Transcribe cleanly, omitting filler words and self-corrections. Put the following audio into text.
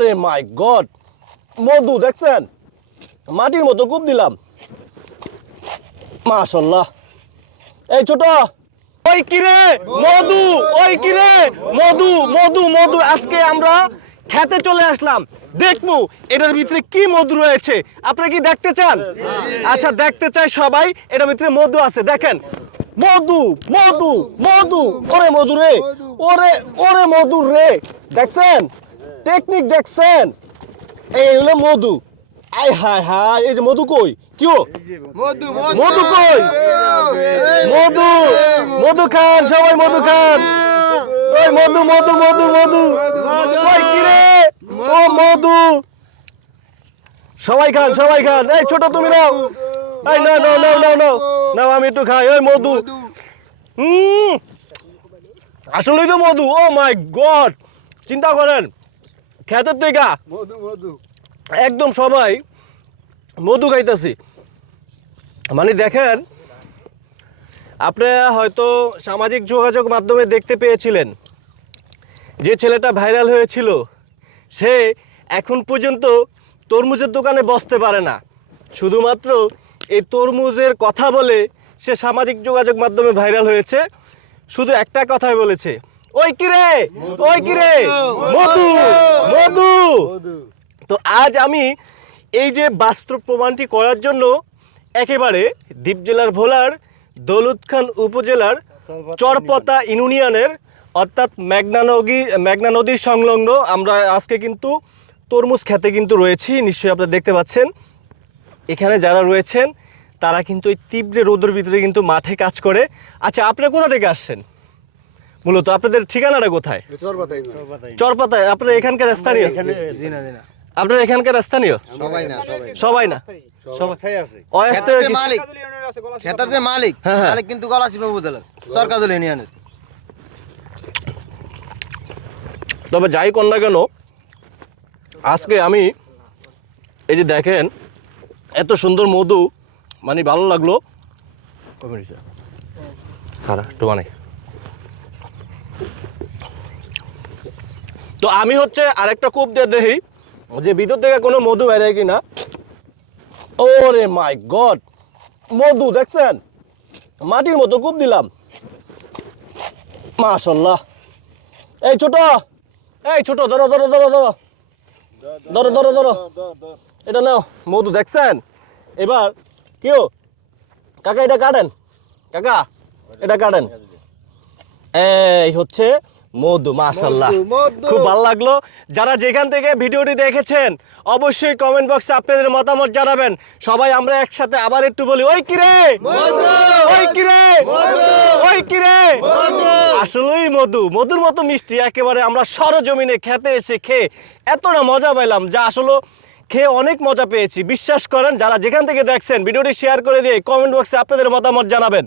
ওরে মাই গড, মধু দেখছেন, মাটির মতো কূপ দিলাম, মাশাআল্লাহ। এই ছোট, ওই কিরে মধু, ওই কিরে মধু, মধু মধু। আজকে আমরা খেতে চলে আসলাম, দেখবো এটার ভিতরে কি মধু রয়েছে। আপনারা কি দেখতে চান? আচ্ছা, দেখতে চাই সবাই। এটার ভিতরে মধু আছে, দেখেন, মধু মধু মধু। ওরে মধু রে, ওরে ওরে মধু রে, দেখছেন টেকনিক, দেখছেন, এই হলো মধু। আয় হায় হায়, এই যে মধু কই, কিও মধু কই, মধু, মধু খান সবাই, মধু খান। ওই মধু মধু মধু মধু, ওই কিরে, ও মধু, সবাই খান সবাই খান। এই ছোট তুমি নাও, এই নাও নাও নাও নাও নাও নাও, আমি একটু খাই। ওই মধু, আসলেই তো মধু। ও মাই গড, চিন্তা করেন, খেতের থেকে একদম সবাই মধু খাইতেছি। মানে দেখেন, আপনারা হয়তো সামাজিক যোগাযোগ মাধ্যমে দেখতে পেয়েছিলেন, যে ছেলেটা ভাইরাল হয়েছিল সে এখন পর্যন্ত তরমুজের দোকানে বসতে পারে না, শুধুমাত্র এই তরমুজের কথা বলে সে সামাজিক যোগাযোগ মাধ্যমে ভাইরাল হয়েছে। শুধু একটা কথাই বলেছে, ওই কিরে, ওই কিরে মধু মধু। তো আজ আমি এই যে বাস্তব প্রমাণটি করার জন্য একেবারে দ্বীপ জেলার ভোলার দৌলতখান উপজেলার চরপতা ইউনিয়নের, অর্থাৎ মেঘনা নদীর সংলগ্ন আমরা আজকে কিন্তু তরমুজ খেতে কিন্তু রয়েছি। নিশ্চয়ই আপনারা দেখতে পাচ্ছেন, এখানে যারা রয়েছেন তারা কিন্তু এই তীব্র রোদের ভিতরে কিন্তু মাঠে কাজ করে। আচ্ছা, আপনারা কোথা থেকে আসছেন? মূলত আপনাদের ঠিকানাটা কোথায়? চরপাতায়। আপনারা এখানকার স্থানীয়? আপনারা এখানকার স্থানীয়? সবাই না, তবে যাই কোন না কেন, আজকে আমি এই যে দেখেন এত সুন্দর মধু, মানে ভালো লাগলো। তো আমি হচ্ছে আরেকটা কূপ দিয়ে দেখি যে ভিতর থেকে কোনো মধু বেরোয় কিনা। ওরে মাই গড, মধু দেখছেন, মাটির মতো কূপ দিলাম, মাশাআল্লাহ। এই ছোট, এই ছোট, ধরো ধরো ধরো ধরো ধরো ধরো ধরো, এটা নাও মধু, দেখছেন। এবার কেউ কাকা এটা কাটেন, কাকা এটা কাটেন, এই হচ্ছে মধু, মাশাআল্লাহ, খুব ভালো লাগলো। যারা যেখান থেকে ভিডিওটি দেখেছেন অবশ্যই কমেন্ট বক্সে আপনাদের মতামত জানাবেন। সবাই আমরা একসাথে আবার একটু বলি, ওই কিরে, ওই কিরে, ওই কিরে। আসলেই মধু, মধুর মতো মিষ্টি একেবারে। আমরা সরজমিনে খেতে এসে খেয়ে এতটা মজা পেলাম, যা আসলে খেয়ে অনেক মজা পেয়েছি। বিশ্বাস করেন, যারা যেখান থেকে দেখছেন ভিডিওটি শেয়ার করে দিয়ে কমেন্ট বক্সে আপনাদের মতামত জানাবেন।